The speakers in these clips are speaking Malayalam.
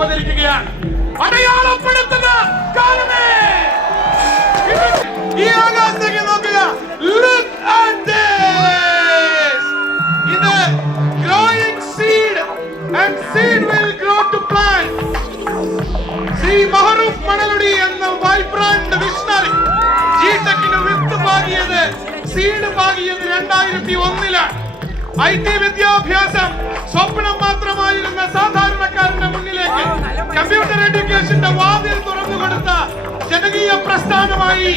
അവതരിക്കുകയാണ്. അടയാളപ്പെടുത്തുക കാലമേ. ഈ ആകാശത്തേക്ക് നോക്കുക. Look at this. ഇത് growing seed and seed will grow to plant. Shri Mahroof Manaludi എന്ന വൈബ്രന്റ് വിഷണറി ജിടെക്കിന് വിത്ത് പാകിയത്, സീഡ് പാകിയത് 2001-ലാണ്. IT വിദ്യാഭ്യാസം സ്വപ്നം മാത്രമായിരുന്ന സാധാരണക്കാരന്റെ മുന്നിലേക്ക് കമ്പ്യൂട്ടർ എഡ്യൂക്കേഷന്റെ വാതിൽ തുറന്നുകൊടുത്ത ജനകീയ പ്രസ്ഥാനമായി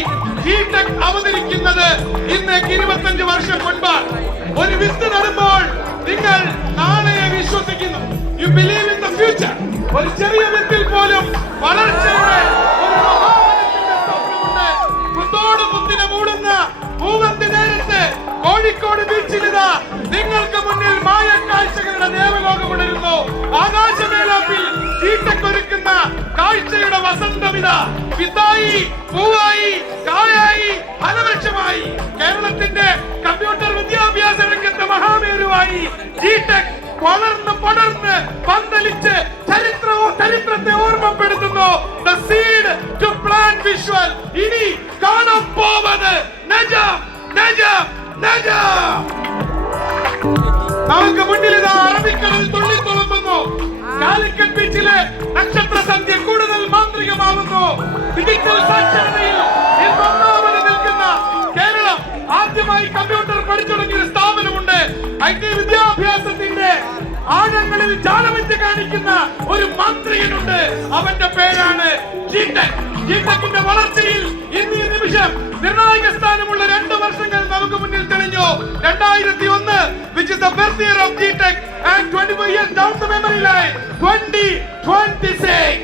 ജിടെക് അവതരിക്കുന്നത് ഇന്ന് 25 വർഷം മുൻപാണ്. ഒരു വിത്ത് നടുമ്പോൾ നിങ്ങൾ നാളെയെ വിശ്വസിക്കുന്നു. You believe in the future. ഒരു ചെറിയ വിത്തിൽ പോലും വളർച്ചയുടെ ഒരു മഹാവനത്തിന്റെ സ്വപ്നമുണ്ട്. കുത്തോട് കുത്തിനെ മൂടുന്ന ഭൂമധ്യ നേരത്ത് കോഴിക്കോട് ബീച്ചിലിതാ നിങ്ങൾക്ക് മുന്നിൽ മായ കാഴ്ചകളുടെ ദേവലോകം ഉണരുന്നു. ആകാശമേലാപ്പിൽ ജിടെക് ഒരുക്കുന്ന കാഴ്ചയുടെ വസന്തമിത വിത്തായി, പൂവായി, കായായി, ഫലവൃക്ഷമായി കേരളത്തിന്റെ കമ്പ്യൂട്ടർ വിദ്യാഭ്യാസ രംഗത്തെ മഹാമേരുവായി ജിടെക് വളർന്ന് പടർന്ന് പന്തലിച്ച് ചരിത്രത്തെ ഓർമ്മപ്പെടുത്തുന്നു. The seed to plant visual. ഇനി കാണാൻ പോവത് നജം നജം നജം. നമുക്ക് മുന്നിൽ ഇതാ അറബിക്കടൽ തുള്ളിത്തുളുമ്പുന്നു. കാലിക്കറ്റ് ബീച്ചിലെ നക്ഷത്ര സന്ധ്യ കൂടുതൽ മാന്ത്രികമാകുന്നു. ഡിജിറ്റൽ സാക്ഷരതയിൽ ഇന്ന് ഒന്നാമത് നിൽക്കുന്ന കേരളം. ആദ്യമായി കമ്പ്യൂട്ടർ പഠിച്ചു തുടങ്ങിയ സ്ഥാപനമുണ്ട്. IT വിദ്യാഭ്യാസത്തിന്റെ ആഴങ്ങളിൽ ജാലവിദ്യ കാണിക്കുന്ന ഒരു മന്ത്രിയുണ്ട്. അവന്റെ പേരാണ് ജിടെക്. ജിടെക്കിന്റെ വളർച്ചയിൽ ഇന്നീ നിമിഷം നിർണായക സ്ഥാനമുള്ള 2 വർഷങ്ങൾ നമുക്ക് മുന്നിൽ തെളിഞ്ഞു. 2001 which is the birth year of GTech and 25 years down the memory line 2026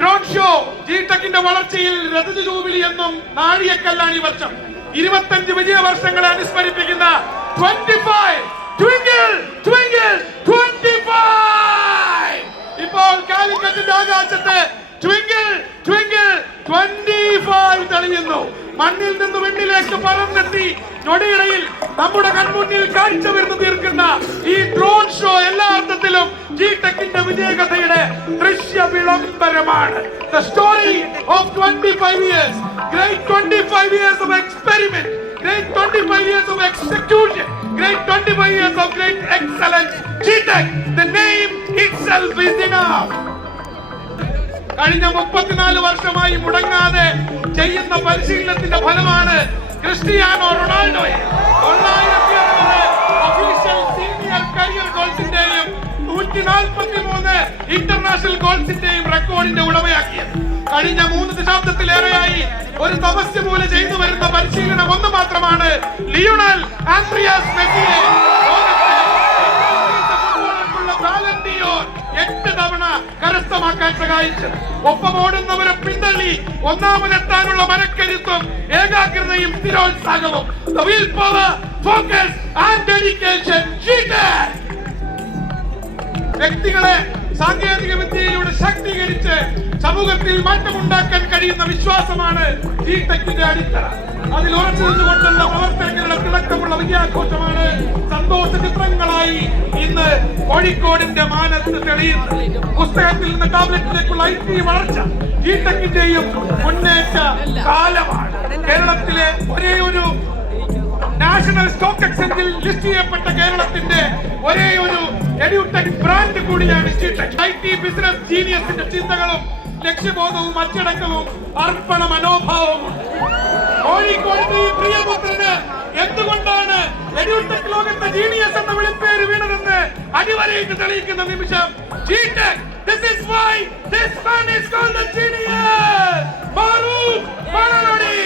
drone show. ജിടെക്കിന്റെ വളർച്ചയിൽ രജത ജൂബിലി എന്നും നാഴികക്കല്ലാണ് ഈ വർഷം. 25 വിജയ വർഷങ്ങളെ അനുസ്മരിപ്പിക്കുന്ന 25 Twinkle, twinkle, 25. ഇപ്പോൾ കാലിക്കറ്റിന്റെ ആകാശത്ത് Twinkle, twinkle, 25 തെളിയുന്നു. മണ്ണിൽ നിന്ന് വെണ്ണിലേക്ക് പറന്നെത്തി ഞൊടിയിടയിൽ നമ്മുടെ കൺമുന്നിൽ കാഴ്ച വരുന്നു തീർക്കുന്ന ഈ ഡ്രോൺ ഷോ എല്ലാ അർത്ഥത്തിലും ജിടെക്കിന്റെ വിജയകഥയുടെ ദൃശ്യ വിളംബരമാണ്. The story of 25 years, great 25 years of experiment, great 25 years of execution, great 25 years of great excellence. GTech, the name itself is enough. കഴിഞ്ഞ 34 വർഷമായി മുടങ്ങാതെ ചെയ്യുന്ന പരിശീലനത്തിന്റെ ഫലമാണ് ക്രിസ്റ്റിയാനോ റൊണാൾഡോയെ 960 ഒഫീഷ്യൽ സീനിയർ കരിയർ ഗോൾസിന്റെയും 143 ഇന്റർനാഷണൽ ഗോൾസിന്റെയും റെക്കോർഡിന്റെ ഉടമയാക്കിയത്. കഴിഞ്ഞ 3 ദശാബ്ദത്തിലേറെയായി ഒരു തപസ്യ പോലെ ചെയ്തു വരുന്ന പരിശീലനം ഒന്ന് മാത്രമാണ് ലിയോണൽ ആൻഡ്രിയാസ് മെസ്സിയെ ബാലൺ ഡിയോർ 8 തവണ കരസ്ഥമാക്കാൻ സഹായിച്ചത്. ഒപ്പം ഓടുന്നവരെ പിന്തള്ളി ഒന്നാമതെത്താനുള്ള മനക്കരുത്തും ഏകാഗ്രതയും സ്ഥിരോത്സാഹവും. The willpower, focus and dedication. വ്യക്തികളെ സാങ്കേതിക വിദ്യയിലൂടെ ശാക്തീകരിച്ച് സമൂഹത്തിൽ മാറ്റമുണ്ടാക്കാൻ കഴിയുന്ന വിശ്വാസമാണ് ജിടെക്കിന്റെ അടിത്തറ. അതിൽ ഉറച്ചു നിന്നുകൊണ്ടുള്ള പ്രവർത്തനങ്ങളുടെ തിളക്കമുള്ള വിജയാഘോഷമാണ് സന്തോഷ ചിത്രങ്ങളായി ഇന്ന് കോഴിക്കോടിന്റെ മാനത്ത് തെളിയുന്നത്. പുസ്തകത്തിൽ നിന്ന് ടാബ്ലറ്റിലേക്കുള്ള IT വളർച്ച ജിടെക്കിന്റെയും മുന്നേറ്റ കാലമാണ്. കേരളത്തിലെ ഒരേ ഒരു നാഷണൽ സ്റ്റോക്ക് എക്സ്ചേഞ്ചിൽ ലിസ്റ്റ് ചെയ്യപ്പെട്ട കേരളത്തിന്റെ ഒരേ ഒരു എഡ്യൂടെക് ബ്രാൻഡ് കൂടിയാണ് ജിടെക്. IT ബിസിനസ് ജീനിയസിന്റെ ചിന്തകളും ലക്ഷ്യബോധവും അച്ചടക്കവും അർപ്പണ മനോഭാവവും കോഴിക്കോടിന്റെ ഈ പ്രിയപുത്രന് എന്തുകൊണ്ടാണ് എഡ്യൂടെക് ലോകത്തെ ജീനിയസ് എന്ന വിളിപ്പേര് വീണതെന്ന് അടിവരയിട്ട് തെളിയിക്കുന്ന നിമിഷം G-Tec. This is why this man is called the genius. Maharoof Manaludi.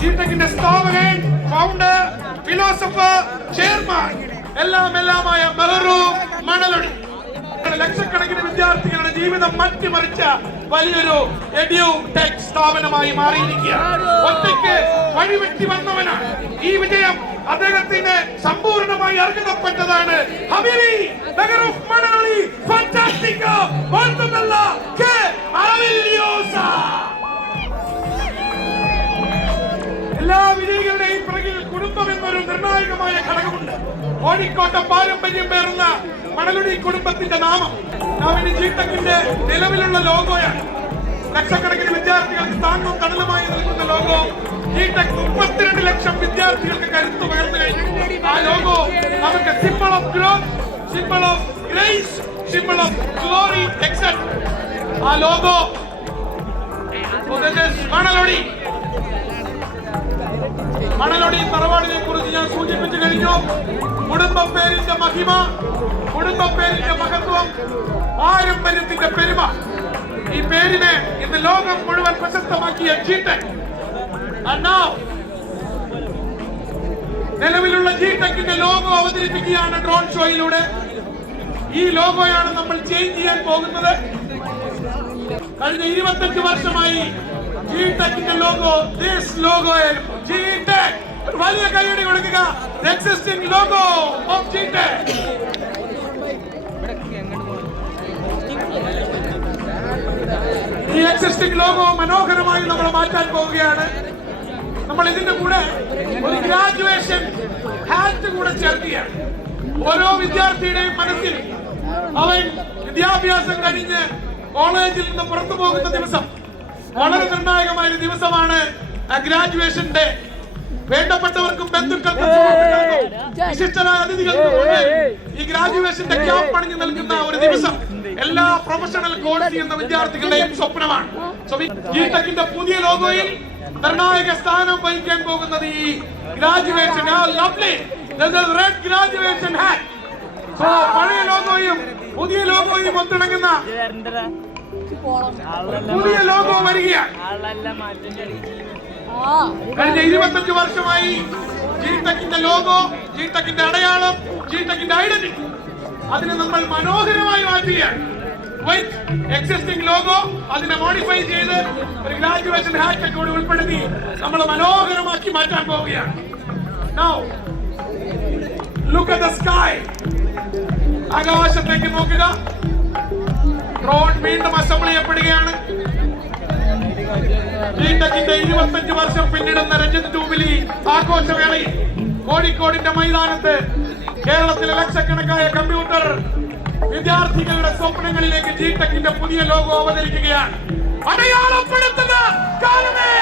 ജിടെക്കിന്റെ സ്ഥാപകൻ, ഫൗണ്ടർ, ഫിലോസഫർ, ചെയർമാൻ എല്ലാമായ മഹറൂഫ് മണലുടി ലക്ഷക്കണക്കിന് വിദ്യാർത്ഥികളുടെ ജീവിതം മാറ്റിമറിച്ച വലിയൊരു എഡ്യൂടെക് സ്ഥാപനമായി മാറിയിരിക്കുകയാണ്. ഒറ്റയ്ക്ക് വഴിവെട്ടി വന്നവനാണ്. ഈ വിജയം അദ്ദേഹത്തിന് സമ്പൂർണ്ണമായി അർഹതപ്പെട്ടതാണ്. ഹബീബി മഹറൂഫ് മണലുടി ഫാന്റാസ്റ്റിക്കോ വണ്ടർല കെ മറവില്യോസ. എല്ലാ വിജയികളുടെയും പിറകിൽ കുടുംബം എന്നൊരു നിർണായകമായ ഘടകമുണ്ട്. കോഴിക്കോട്ടെ പാരമ്പര്യം പേറുന്ന മണലുടി കുടുംബത്തിന്റെ നാമം നവീൻ ജിടെക്കിന്റെ നിലവിലുള്ള ലോഗോയാണ്. ലക്ഷക്കണക്കിന് വിദ്യാർത്ഥികൾക്ക് താങ്ങും തണലുമായി നിൽക്കുന്ന ലോഗോ. ജിടെക് 32 ലക്ഷം വിദ്യാർത്ഥികൾക്ക് കരുത്ത് പകർന്നു കഴിഞ്ഞു. ആ ലോഗോ നമുക്ക് symbol of growth, symbol of grace, symbol of glory etcetera. ആ ലോഗോ മണലൊടി തറവാടിനെ കുറിച്ച് ഞാൻ സൂചിപ്പിച്ചു കഴിഞ്ഞു. കുടുംബ പേരിന്റെ മഹിമ, കുടുംബ പേരിന്റെ മഹത്വം, പാരമ്പര്യത്തിന്റെ പെരുമ, ഈ പേരിനെ ഇന്ന് ലോകം മുഴുവൻ പ്രശസ്തമാക്കിയ ജിടെക്. നിലവിലുള്ള ജിടെക്കിന്റെ ലോഗോ അവതരിപ്പിക്കുകയാണ് ഡ്രോൺ ഷോയിലൂടെ. ഈ ലോഗോയാണ് നമ്മൾ ചേഞ്ച് ചെയ്യാൻ പോകുന്നത്. കഴിഞ്ഞ 25 വർഷമായി ജിടെക്കിന്റെ ലോഗോ ജിടെക്. വലിയ കൈയടി കൊടുക്കുക. Existing logo of G-Tec. ഈ എക്സിസ്റ്റിംഗ് ലോഗോ മനോഹരമായി നമ്മൾ മാറ്റാൻ പോവുകയാണ്. നമ്മൾ ഇതിന്റെ കൂടെ ഒരു ഗ്രാജുവേഷൻ ഹാറ്റ് കൂടെ ചേർക്കുകയാണ്. ഓരോ വിദ്യാർത്ഥിയുടെയും മനസ്സിൽ അവൻ വിദ്യാഭ്യാസം കഴിഞ്ഞ് കോളേജിൽ നിന്ന് പുറത്തു പോകുന്ന ദിവസം വളരെ നിർണായകമായ ഒരു ദിവസമാണ് ഗ്രാജുവേഷൻ ഡേ. വേണ്ടപ്പെട്ടവർക്കും ബന്ധുക്കൾക്കും വിശിഷ്ടരായ അതിഥികൾക്കും ഈ ഗ്രാജുവേഷന്റെ ക്യാപ്പ് അണിഞ്ഞു നൽകുന്ന ഒരു ദിവസം എല്ലാ പ്രൊഫഷണൽ കോഴ്സ് ചെയ്യുന്ന വിദ്യാർത്ഥികളുടെയും സ്വപ്നമാണ്. ജിടെക്കിന്റെ പുതിയ ലോഗോയിൽ നിർണായക സ്ഥാനം വഹിക്കാൻ പോകുന്നത് ഈ ഗ്രാജുവേഷൻ റെഡ് ഗ്രാജുവേഷൻ ഹാറ്റ്. പഴയ ലോഗോയും പുതിയ ലോഗോയും ഒത്തിണങ്ങുന്ന പുതിയ ലോഗോ വരികയാണ്. കഴിഞ്ഞ 25 വർഷമായി ജിടെക്കിന്റെ ലോഗോ, ജിടെക്കിന്റെ അടയാളം, ജിടെക്കിന്റെ ഐഡന്റിറ്റി അതിനെ നമ്മൾ മനോഹരമായി മാറ്റുകയാണ്. എക്സിസ്റ്റിംഗ് ലോഗോ അതിനെ മോഡിഫൈ ചെയ്ത് ഒരു ഗ്രാജുവേഷൻ ഹാറ്റ് കൂടി ഉൾപ്പെടുത്തി നമ്മൾ മനോഹരമാക്കി മാറ്റാൻ പോവുകയാണ്. Now look at the sky. ആകാശത്തേക്ക് നോക്കുക. ഡ്രോൺ വീണ്ടും അസംബിൾ ചെയ്യപ്പെടുകയാണ്. ജിടെക്കിന്റെ 25 വർഷം പിന്നിടുന്ന രജത ജൂബിലി ആഘോഷവേളയിൽ കോഴിക്കോടിന്റെ മൈതാനത്ത് കേരളത്തിലെ ലക്ഷക്കണക്കായ കമ്പ്യൂട്ടർ വിദ്യാർത്ഥികളുടെ സ്വപ്നങ്ങളിലേക്ക് ജിടെക്കിന്റെ പുതിയ ലോഗോ അവതരിക്കുകയാണ്. അടയാളപ്പെടുത്തുന്ന കാലമേ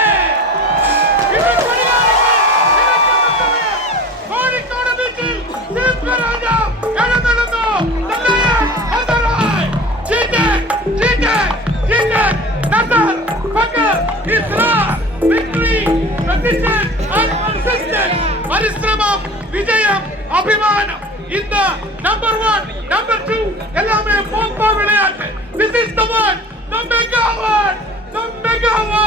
കോഴിക്കോട് ബീച്ചിൽ പരിശ്രമം, വിജയം, അഭിമാനം. ഇന്ന് number 1, number 2 എല്ലാമേ വിളയാട്ട്. This is the one, the mega one, the mega one.